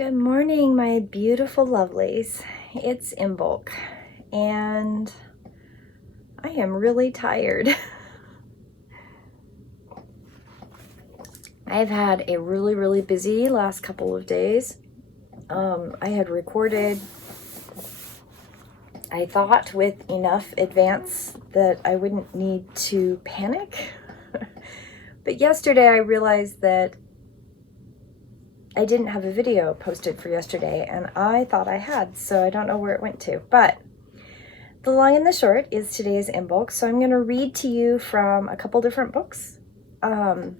Good morning, my beautiful lovelies. It's Imbolc, and I am really tired. I've had a really busy last couple of days. I had recorded, I thought, with enough advance that I wouldn't need to panic. But yesterday I realized that I didn't have a video posted for yesterday, and I thought I had, so I don't know where it went to. But the long and the short is today's Imbolc. So I'm going to read to you from a couple different books, and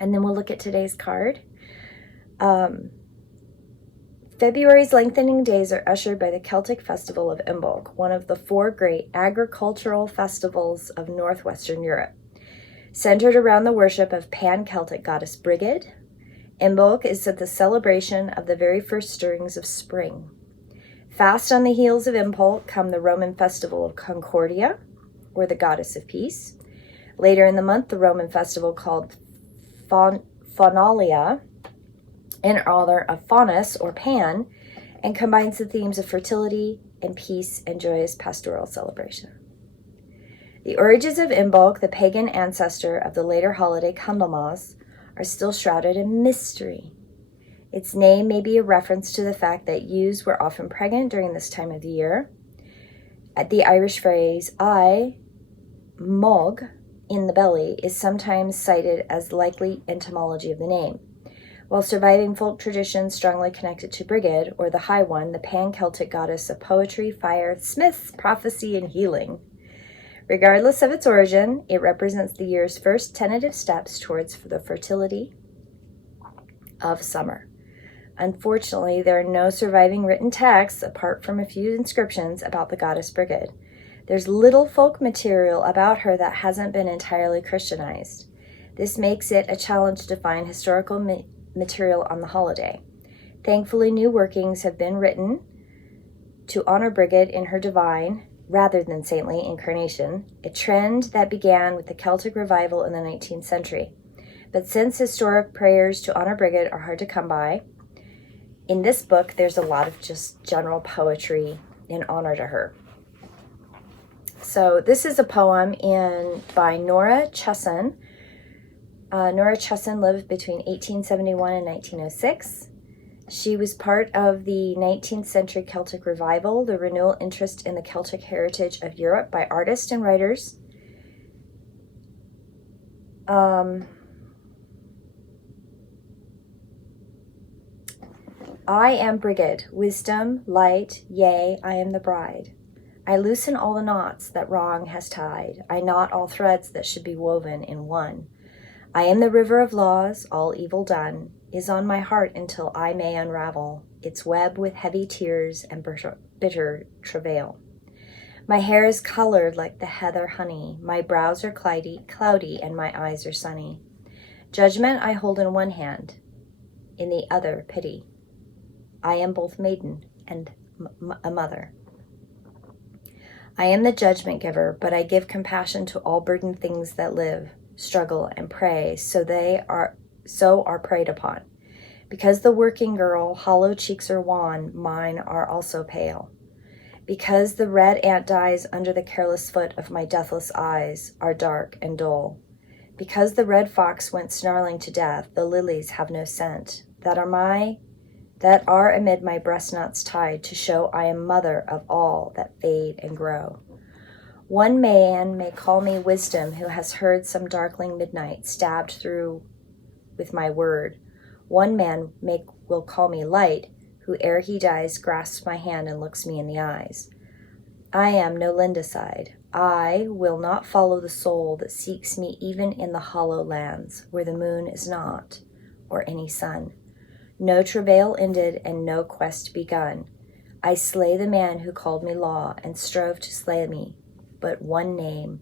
then we'll look at today's card. February's lengthening days are ushered by the Celtic festival of Imbolc, one of the four great agricultural festivals of northwestern Europe. Centered around the worship of pan-Celtic goddess Brigid, Imbolc is the celebration of the very first stirrings of spring. Fast on the heels of Imbolc come the Roman festival of Concordia, or the goddess of peace. Later in the month, the Roman festival called Faunalia, in honor of Faunus, or Pan, and combines the themes of fertility and peace and joyous pastoral celebration. The origins of Imbolc, the pagan ancestor of the later holiday Candlemas, are still shrouded in mystery. Its name may be a reference to the fact that ewes were often pregnant during this time of the year. At the Irish phrase, I, mog, in the belly, is sometimes cited as likely etymology of the name. While surviving folk traditions strongly connected to Brigid, or the High One, the pan-Celtic goddess of poetry, fire, smiths, prophecy, and healing. Regardless of its origin, it represents the year's first tentative steps towards the fertility of summer. Unfortunately, there are no surviving written texts, apart from a few inscriptions, about the goddess Brigid. There's little folk material about her that hasn't been entirely Christianized. This makes it a challenge to find historical material on the holiday. Thankfully, new workings have been written to honor Brigid in her divine, rather than saintly, incarnation, a trend that began with the Celtic revival in the 19th century. But since historic prayers to honor Brigid are hard to come by, in this book there's a lot of just general poetry in honor to her. So this is a poem by Nora Chesson. Nora Chesson lived between 1871 and 1906. She was part of the 19th century Celtic revival, the renewal interest in the Celtic heritage of Europe by artists and writers. I am Brigid, wisdom, light, yea, I am the bride. I loosen all the knots that wrong has tied. I knot all threads that should be woven in one. I am the river of laws, all evil done is on my heart until I may unravel its web with heavy tears and bitter travail. My hair is colored like the heather honey. My brows are cloudy, and my eyes are sunny. Judgment I hold in one hand, in the other pity. I am both maiden and a mother. I am the judgment giver, but I give compassion to all burdened things that live, struggle, and pray, so are preyed upon. Because the working girl hollow cheeks are wan, mine are also pale. Because the red ant dies under the careless foot of my deathless eyes are dark and dull. Because the red fox went snarling to death, the lilies have no scent, that are amid my breast knots tied to show I am mother of all that fade and grow. One man may call me wisdom who has heard some darkling midnight stabbed through with my word. One man will call me light, who ere he dies grasps my hand and looks me in the eyes. I am no Lindeside. I will not follow the soul that seeks me even in the hollow lands, where the moon is not, or any sun. No travail ended and no quest begun. I slay the man who called me law and strove to slay me, but one name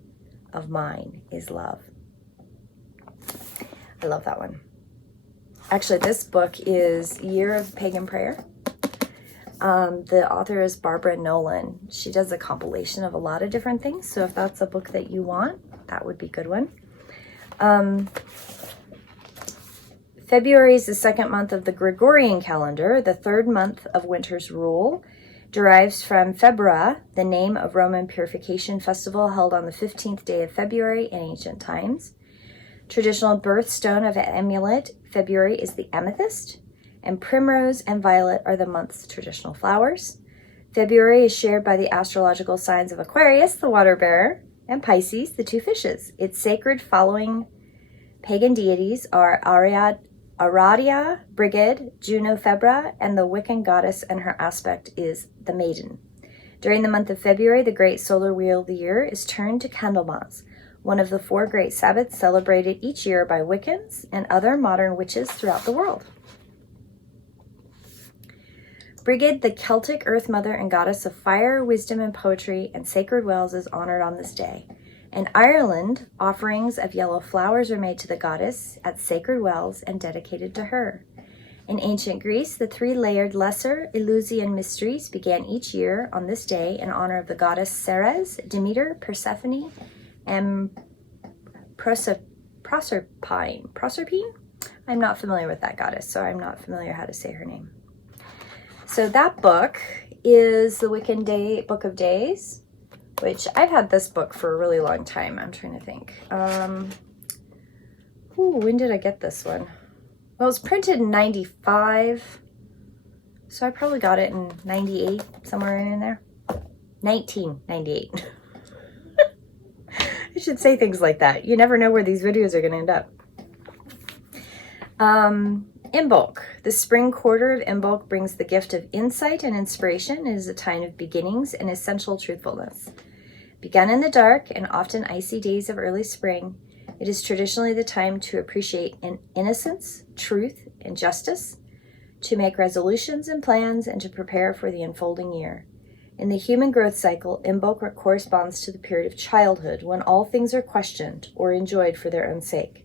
of mine is love. I love that one. Actually, this book is Year of Pagan Prayer. The author is Barbara Nolan. She does a compilation of a lot of different things, so if that's a book that you want, that would be a good one. February is the second month of the Gregorian calendar. The third month of winter's rule derives from February, the name of Roman purification festival held on the 15th day of February in ancient times. Traditional birthstone of an amulet, February, is the amethyst, and primrose and violet are the month's traditional flowers. February is shared by the astrological signs of Aquarius, the water bearer, and Pisces, the two fishes. Its sacred following pagan deities are Aradia, Brigid, Juno, Febra, and the Wiccan goddess, and her aspect is the maiden. During the month of February, the great solar wheel of the year is turned to Candlemas, one of the 4 great Sabbats celebrated each year by Wiccans and other modern witches throughout the world. Brigid, the Celtic earth mother and goddess of fire, wisdom, and poetry, and sacred wells, is honored on this day. In Ireland, offerings of yellow flowers are made to the goddess at sacred wells and dedicated to her. In ancient Greece, the 3-layered lesser Eleusinian mysteries began each year on this day in honor of the goddess Ceres, Demeter, Persephone, and Proserpine. I'm not familiar with that goddess, so I'm not familiar how to say her name. So that book is the Wiccan Book of Days, which I've had this book for a really long time. I'm trying to think. When did I get this one? Well, it was printed in 95, so I probably got it in 98, somewhere in there. 1998. I should say things like that. You never know where these videos are going to end up. Imbolc. The spring quarter of Imbolc brings the gift of insight and inspiration. It is a time of beginnings and essential truthfulness. Begun in the dark and often icy days of early spring, it is traditionally the time to appreciate innocence, truth, and justice, to make resolutions and plans, and to prepare for the unfolding year. In the human growth cycle, Imbolc corresponds to the period of childhood, when all things are questioned or enjoyed for their own sake.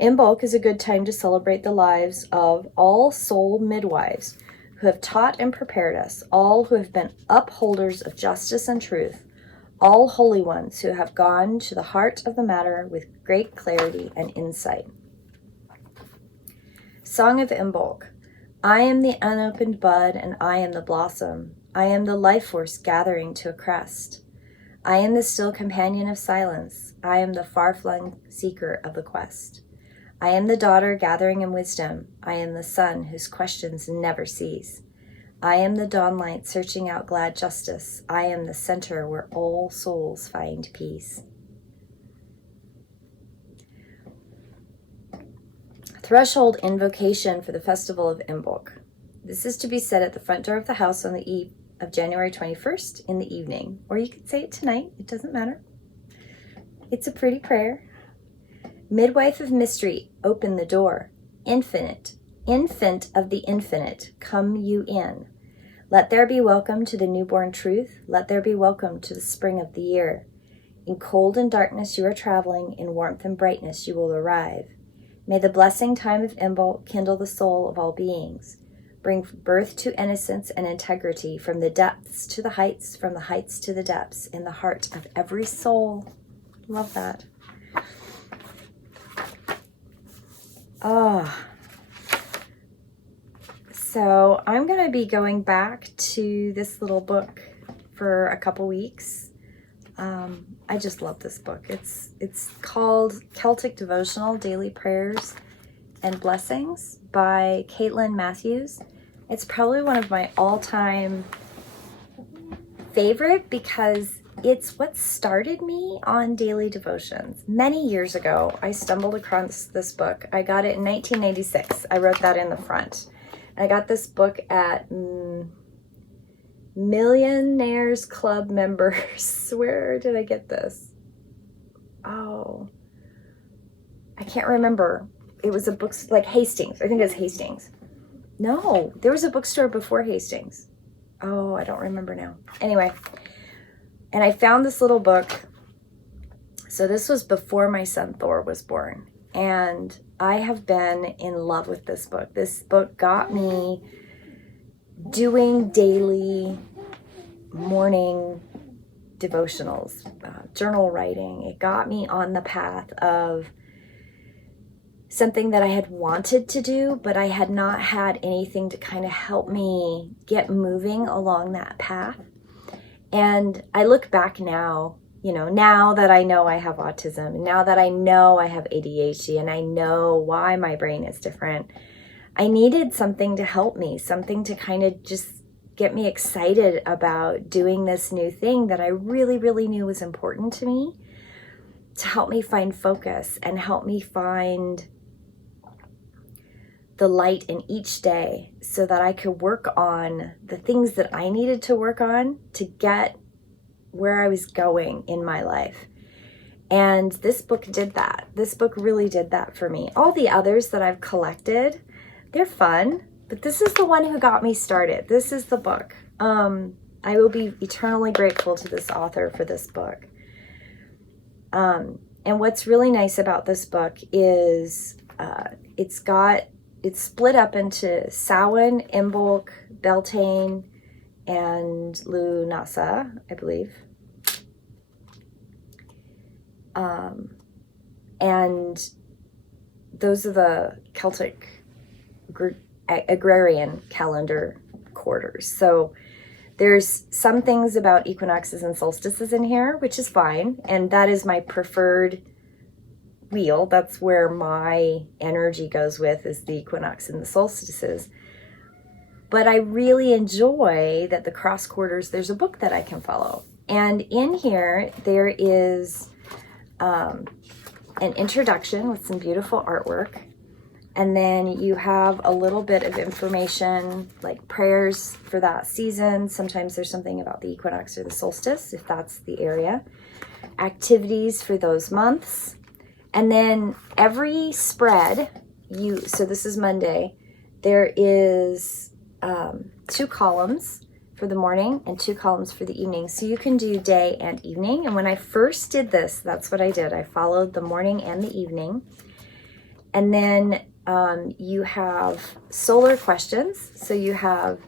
Imbolc is a good time to celebrate the lives of all soul midwives who have taught and prepared us, all who have been upholders of justice and truth, all holy ones who have gone to the heart of the matter with great clarity and insight. Song of Imbolc. I am the unopened bud, and I am the blossom. I am the life force gathering to a crest. I am the still companion of silence. I am the far-flung seeker of the quest. I am the daughter gathering in wisdom. I am the son whose questions never cease. I am the dawnlight searching out glad justice. I am the center where all souls find peace. Threshold invocation for the festival of Imbolc. This is to be said at the front door of the house on the eve of January 21st in the evening, or you could say it tonight. It doesn't matter. It's a pretty prayer. Midwife of mystery, open the door. Infant of the infinite, come you in. Let there be welcome to the newborn truth. Let there be welcome to the spring of the year. In cold and darkness you are traveling. In warmth and brightness you will arrive. May the blessing time of Imbolc kindle the soul of all beings. Bring birth to innocence and integrity, from the depths to the heights, from the heights to the depths, in the heart of every soul. Love that. So I'm going to be going back to this little book for a couple weeks. I just love this book. It's called Celtic Devotional, Daily Prayers and Blessings by Caitlin Matthews. It's probably one of my all-time favorite because it's what started me on daily devotions. Many years ago, I stumbled across this book. I got it in 1996. I wrote that in the front. I got this book at Millionaires Club members. Where did I get this? Oh, I can't remember. It was a book like Hastings. I think it was Hastings. No, there was a bookstore before Hastings. Oh, I don't remember now. Anyway, and I found this little book. So this was before my son Thor was born. And I have been in love with this book. This book got me doing daily morning devotionals, journal writing. It got me on the path of something that I had wanted to do, but I had not had anything to kind of help me get moving along that path. And I look back now, now that I know I have autism, now that I know I have ADHD, and I know why my brain is different, I needed something to help me, something to kind of just get me excited about doing this new thing that I really, really knew was important to me, to help me find focus and help me find the light in each day so that I could work on the things that I needed to work on to get where I was going in my life. And this book did that. This book really did that for me. All the others that I've collected, they're fun, but this is the one who got me started. This is the book. I will be eternally grateful to this author for this book. And what's really nice about this book is it's split up into Samhain, Imbolc, Beltane, and Lunasa, I believe. And those are the Celtic agrarian calendar quarters. So there's some things about equinoxes and solstices in here, which is fine. And that is my preferred wheel. That's where my energy goes with, is the equinox and the solstices. But I really enjoy that the cross quarters, there's a book that I can follow. And in here, there is an introduction with some beautiful artwork. And then you have a little bit of information, like prayers for that season. Sometimes there's something about the equinox or the solstice, if that's the area. Activities for those months. And then every spread, so this is Monday, there is 2 columns for the morning and 2 columns for the evening. So you can do day and evening. And when I first did this, that's what I did. I followed the morning and the evening. And then you have solar questions. So you have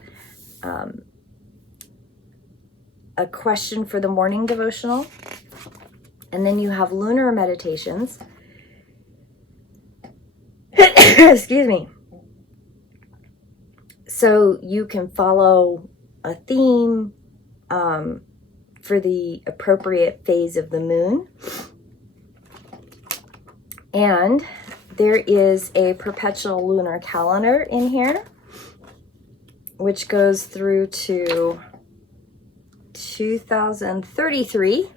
a question for the morning devotional. And then you have lunar meditations. Excuse me. So you can follow a theme for the appropriate phase of the moon. And there is a perpetual lunar calendar in here, which goes through to 2033.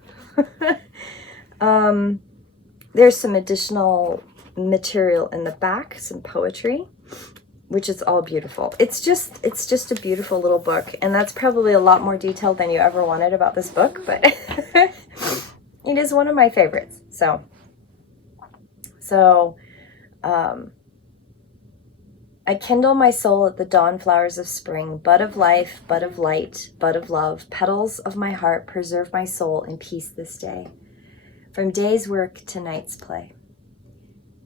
There's some additional material in the back, some poetry, which is all beautiful. It's just a beautiful little book, and that's probably a lot more detailed than you ever wanted about this book, but it is one of my favorites. So I kindle my soul at the dawn flowers of spring, bud of life, bud of light, bud of love, petals of my heart, preserve my soul in peace this day. From day's work to night's play.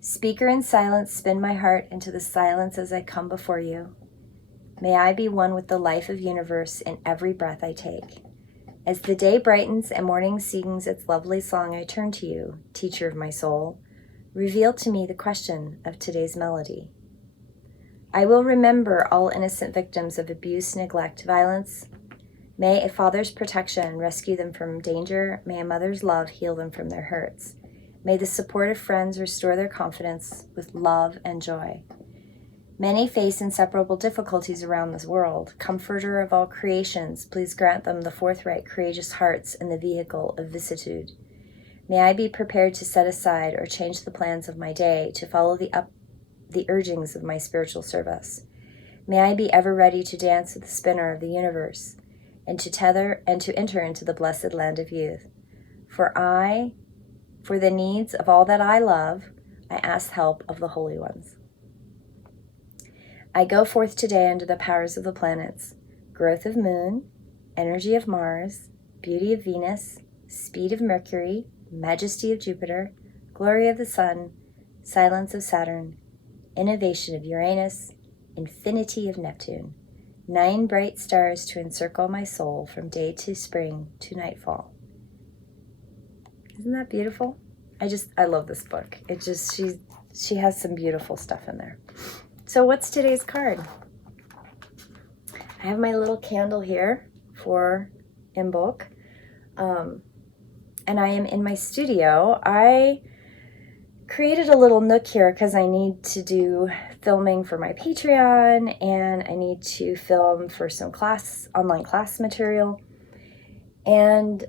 Speaker in silence, spin my heart into the silence as I come before you. May I be one with the life of universe in every breath I take. As the day brightens and morning sings its lovely song, I turn to you, teacher of my soul. Reveal to me the question of today's melody. I will remember all innocent victims of abuse, neglect, violence. May a father's protection rescue them from danger. May a mother's love heal them from their hurts. May the support of friends restore their confidence with love and joy. Many face inseparable difficulties around this world. Comforter of all creations, please grant them the forthright, courageous hearts and the vehicle of vicissitude. May I be prepared to set aside or change the plans of my day to follow the urgings of my spiritual service. May I be ever ready to dance with the spinner of the universe and to enter into the blessed land of youth. For the needs of all that I love, I ask help of the holy ones. I go forth today under the powers of the planets, growth of moon, energy of Mars, beauty of Venus, speed of Mercury, majesty of Jupiter, glory of the Sun, silence of Saturn, innovation of Uranus, infinity of Neptune, 9 bright stars to encircle my soul from day to spring to nightfall. Isn't that beautiful? I love this book. she has some beautiful stuff in there. So what's today's card? I have my little candle here for Imbolc. And I am in my studio. I created a little nook here because I need to do filming for my Patreon, and I need to film for some online class material. And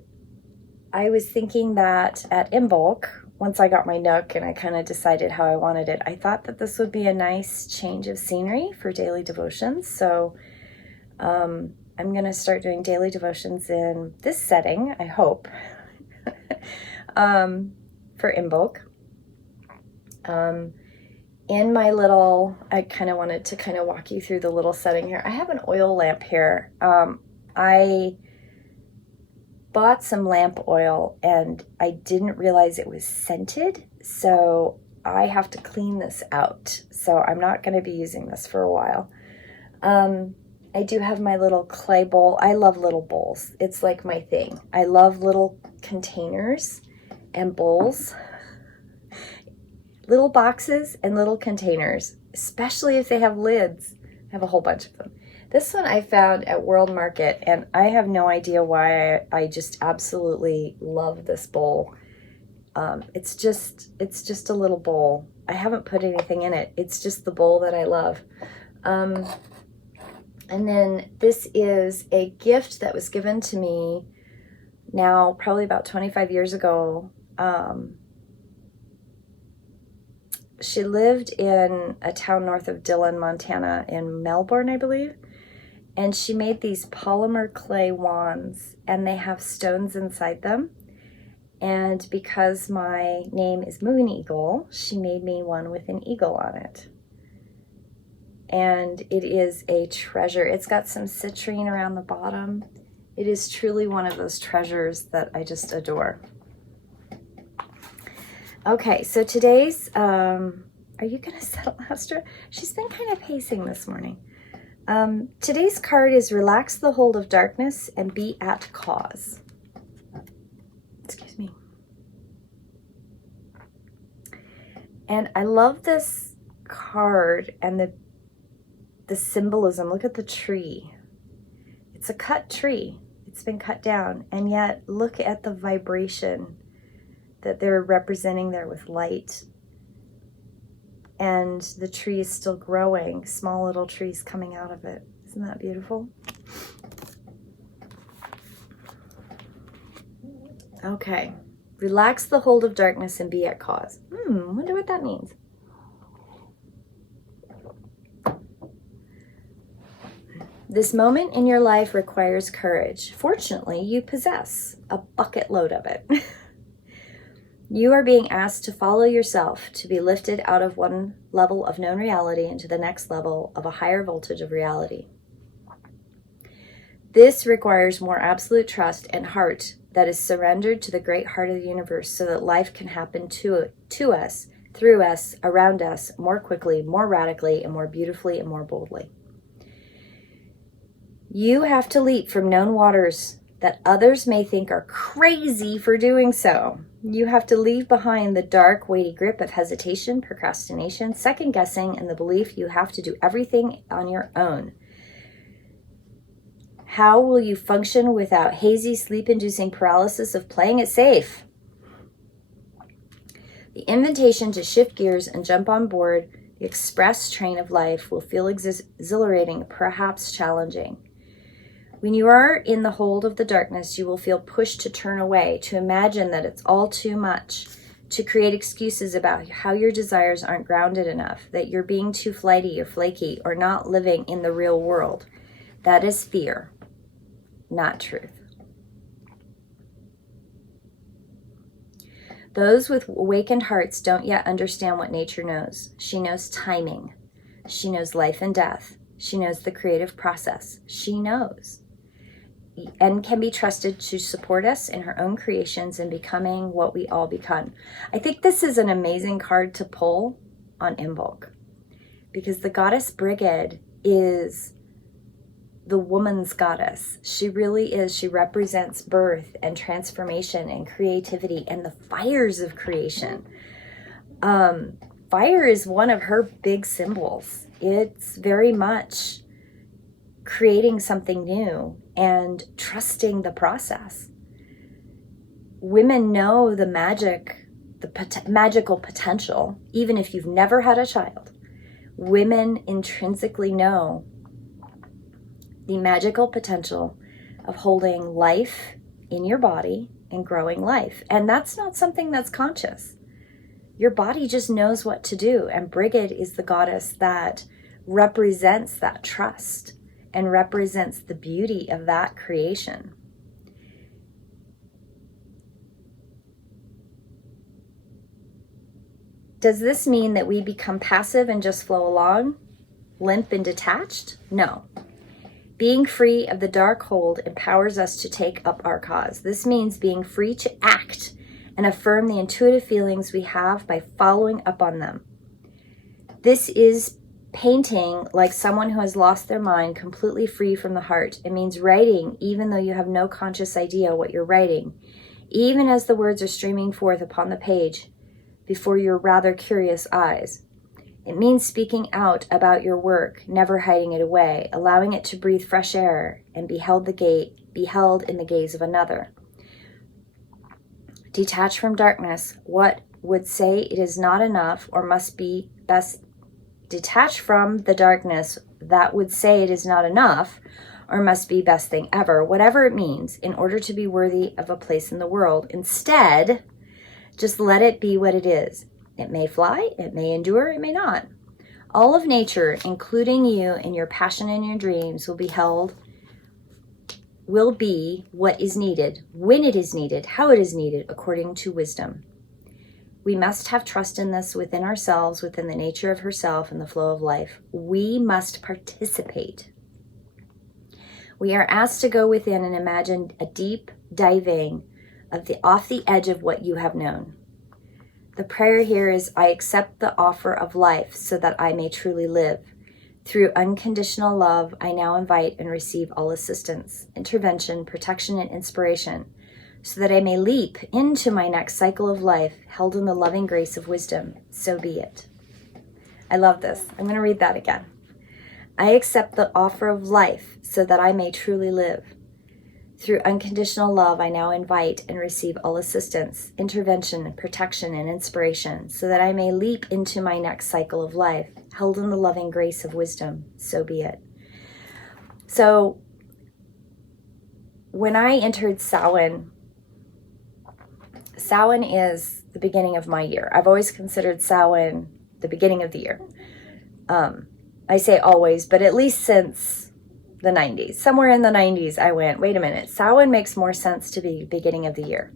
I was thinking that at Imbolc, once I got my nook and I kind of decided how I wanted it, I thought that this would be a nice change of scenery for daily devotions. So I'm going to start doing daily devotions in this setting, I hope, for Imbolc. In my little, I kind of wanted to kind of walk you through the little setting here. I have an oil lamp here. I bought some lamp oil and I didn't realize it was scented, so I have to clean this out. So I'm not going to be using this for a while. I do have my little clay bowl. I love little bowls. It's like my thing. I love little containers and bowls. Little boxes and little containers, especially if they have lids. I have a whole bunch of them. This one I found at World Market, and I have no idea why I just absolutely love this bowl. It's just a little bowl. I haven't put anything in it. It's just the bowl that I love. And then this is a gift that was given to me now probably about 25 years ago. She lived in a town north of Dillon, Montana, in Melbourne, I believe. And she made these polymer clay wands, and they have stones inside them. And because my name is Moon Eagle, she made me one with an eagle on it. And it is a treasure. It's got some citrine around the bottom. It is truly one of those treasures that I just adore. Okay, so today's, are you going to settle, Aliester? She's been kind of pacing this morning. Today's card is Relax the Hold of Darkness and Be at Cause. Excuse me. And I love this card and the symbolism. Look at the tree. It's a cut tree. It's been cut down. And yet, look at the vibration that they're representing there with light. And the tree is still growing, small little trees coming out of it. Isn't that beautiful? Okay. Relax the hold of darkness and be at cause. Wonder what that means. This moment in your life requires courage. Fortunately, you possess a bucket load of it. You are being asked to follow yourself, to be lifted out of one level of known reality into the next level of a higher voltage of reality. This requires more absolute trust and heart that is surrendered to the great heart of the universe so that life can happen to us, through us, around us, more quickly, more radically, and more beautifully and more boldly. You have to leap from known waters that others may think are crazy for doing so. You have to leave behind the dark, weighty grip of hesitation, procrastination, second-guessing, and the belief you have to do everything on your own. How will you function without hazy, sleep-inducing paralysis of playing it safe? The invitation to shift gears and jump on board the express train of life will feel exhilarating, perhaps challenging. When you are in the hold of the darkness, you will feel pushed to turn away, to imagine that it's all too much, to create excuses about how your desires aren't grounded enough, that you're being too flighty or flaky, or not living in the real world. That is fear, not truth. Those with awakened hearts don't yet understand what nature knows. She knows timing. She knows life and death. She knows the creative process. She knows. And can be trusted to support us in her own creations and becoming what we all become. I think this is an amazing card to pull on Imbolc, because the goddess Brigid is the woman's goddess. She really is. She represents birth and transformation and creativity and the fires of creation. fire is one of her big symbols. It's very much creating something new and trusting the process. Women know the magic, magical potential, even if you've never had a child. Women intrinsically know the magical potential of holding life in your body and growing life. And that's not something that's conscious. Your body just knows what to do. And Brigid is the goddess that represents that trust and represents the beauty of that creation. Does this mean that we become passive and just flow along, limp and detached? No. Being free of the dark hold empowers us to take up our cause. This means being free to act and affirm the intuitive feelings we have by following up on them. This is painting like someone who has lost their mind, completely free from the heart. It means writing even though you have no conscious idea what you're writing, even as the words are streaming forth upon the page before your rather curious eyes. It means speaking out about your work, never hiding it away, allowing it to breathe fresh air and be held in the gaze of another. Detach from darkness, what would say it is not enough or must be best. Detach from the darkness that would say it is not enough or must be best thing ever, whatever it means, in order to be worthy of a place in the world. Instead, just let it be what it is. It may fly, it may endure, it may not. All of nature, including you and your passion and your dreams, will be what is needed, when it is needed, how it is needed, according to wisdom. We must have trust in this within ourselves, within the nature of herself and the flow of life. We must participate. We are asked to go within and imagine a deep diving off the edge of what you have known. The prayer here is, I accept the offer of life so that I may truly live. Through unconditional love, I now invite and receive all assistance, intervention, protection, and inspiration, so that I may leap into my next cycle of life, held in the loving grace of wisdom. So be it. I love this. I'm going to read that again. I accept the offer of life so that I may truly live. Through unconditional love, I now invite and receive all assistance, intervention, protection, and inspiration, so that I may leap into my next cycle of life, held in the loving grace of wisdom. So be it. So, when I entered Samhain is the beginning of my year. I've always considered Samhain the beginning of the year. I say always, but at least since the 90s. Somewhere in the 90s, I went, wait a minute, Samhain makes more sense to be beginning of the year.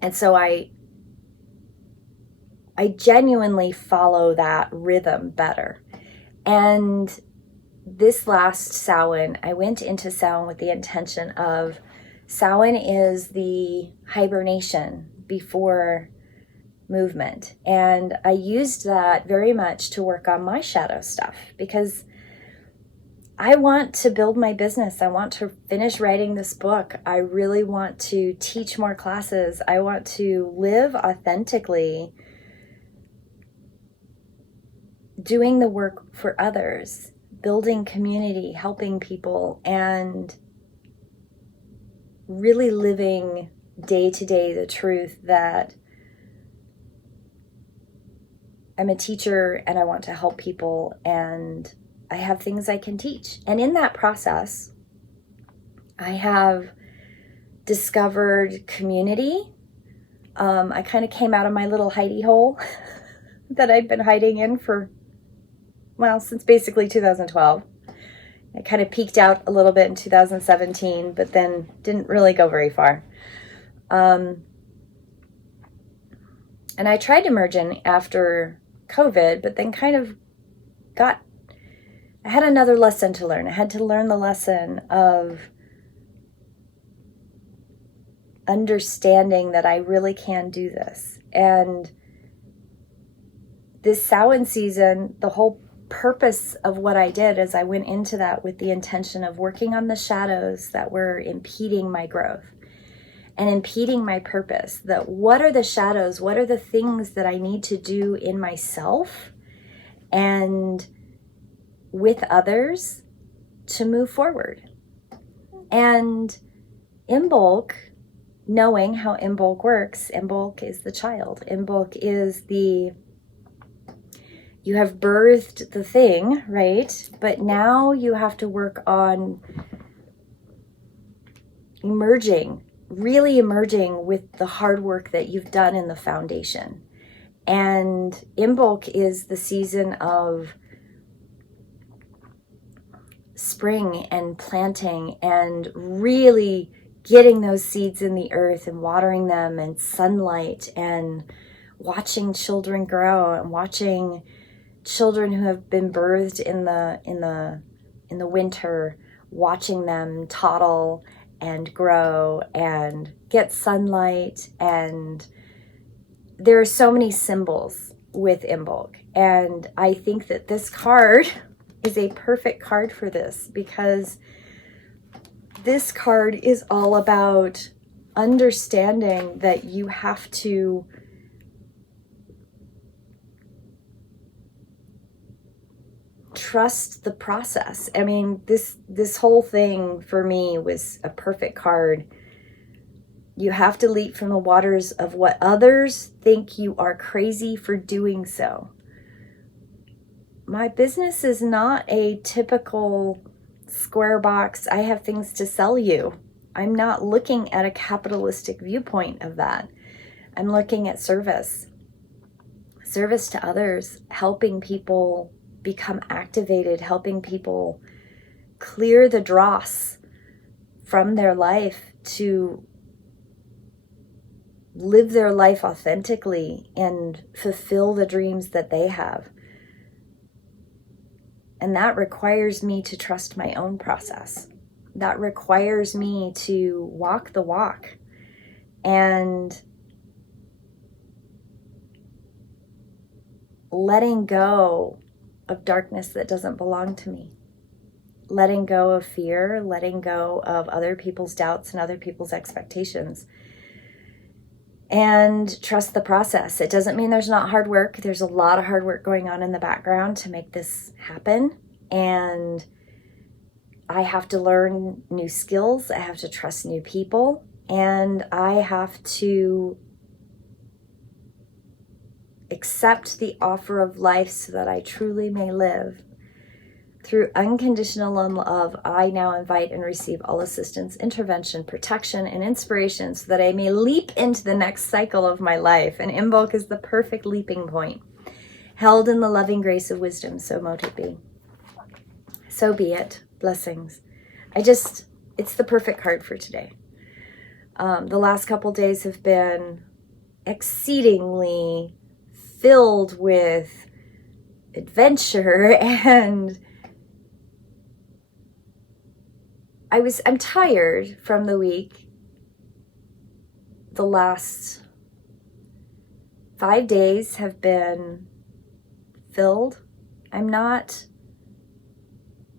And so I genuinely follow that rhythm better. And this last Samhain, I went into Samhain with the intention of, Samhain is the hibernation before movement. And I used that very much to work on my shadow stuff, because I want to build my business. I want to finish writing this book. I really want to teach more classes. I want to live authentically, doing the work for others, building community, helping people, and really living day to day the truth that I'm a teacher and I want to help people, and I have things I can teach. And in that process, I have discovered community. I kind of came out of my little hidey hole that I've been hiding in since basically 2012. I kind of peaked out a little bit in 2017, but then didn't really go very far. And I tried to merge in after COVID, but then kind of I had another lesson to learn. I had to learn the lesson of understanding that I really can do this. And this Samhain season, the whole purpose of what I did is I went into that with the intention of working on the shadows that were impeding my growth. and impeding my purpose. That what are the shadows? What are the things that I need to do in myself and with others to move forward? And Imbolc, knowing how Imbolc works, Imbolc is the child. Imbolc is you have birthed the thing, right? But now you have to work on really emerging with the hard work that you've done in the foundation. And Imbolc is the season of spring and planting and really getting those seeds in the earth and watering them, and sunlight, and watching children grow, and watching children who have been birthed in the winter, watching them toddle and grow and get sunlight. And there are so many symbols with Imbolc, and I think that this card is a perfect card for this, because this card is all about understanding that you have to trust the process. I mean, this whole thing for me was a perfect card. You have to leap from the waters of what others think you are crazy for doing so. My business is not a typical square box, I have things to sell you. I'm not looking at a capitalistic viewpoint of that. I'm looking at service to others, helping people become activated, helping people clear the dross from their life to live their life authentically and fulfill the dreams that they have. And that requires me to trust my own process. That requires me to walk the walk and letting go of darkness that doesn't belong to me. Letting go of fear, letting go of other people's doubts and other people's expectations. And trust the process. It doesn't mean there's not hard work. There's a lot of hard work going on in the background to make this happen. And I have to learn new skills. I have to trust new people. And I have to accept the offer of life so that I truly may live. Through unconditional love, I now invite and receive all assistance, intervention, protection, and inspiration so that I may leap into the next cycle of my life. And Imbolc is the perfect leaping point. Held in the loving grace of wisdom, so mote it be. So be it. Blessings. It's the perfect card for today. The last couple days have been exceedingly filled with adventure, and I'm tired from the week. The last 5 days have been filled. I'm not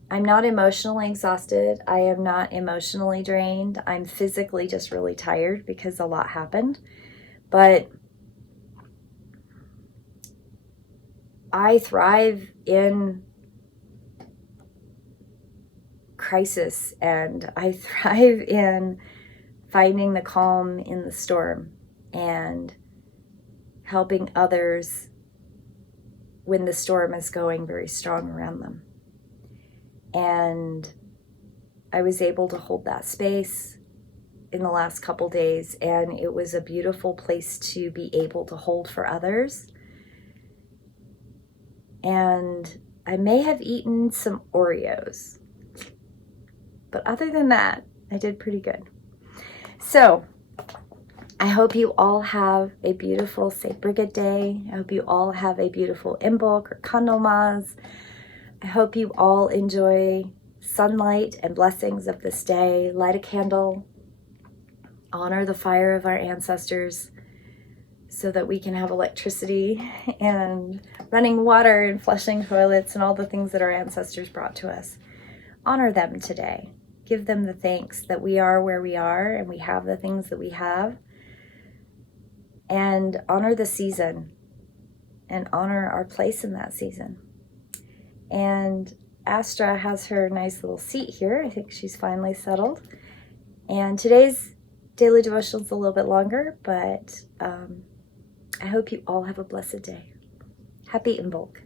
emotionally exhausted. I am not emotionally drained. I'm physically just really tired because a lot happened. But I thrive in crisis, and I thrive in finding the calm in the storm and helping others when the storm is going very strong around them. And I was able to hold that space in the last couple days, and it was a beautiful place to be able to hold for others. And I may have eaten some Oreos, but other than that, I did pretty good. So I hope you all have a beautiful St. Brigid Day. I hope you all have a beautiful Imbolc or Candlemas. I hope you all enjoy sunlight and blessings of this day. Light a candle. Honor the fire of our ancestors so that we can have electricity and running water and flushing toilets and all the things that our ancestors brought to us. Honor them today. give them the thanks that we are where we are and we have the things that we have, and honor the season and honor our place in that season. And Astra has her nice little seat here. I think she's finally settled. And today's daily devotional is a little bit longer, but I hope you all have a blessed day. Happy Imbolc.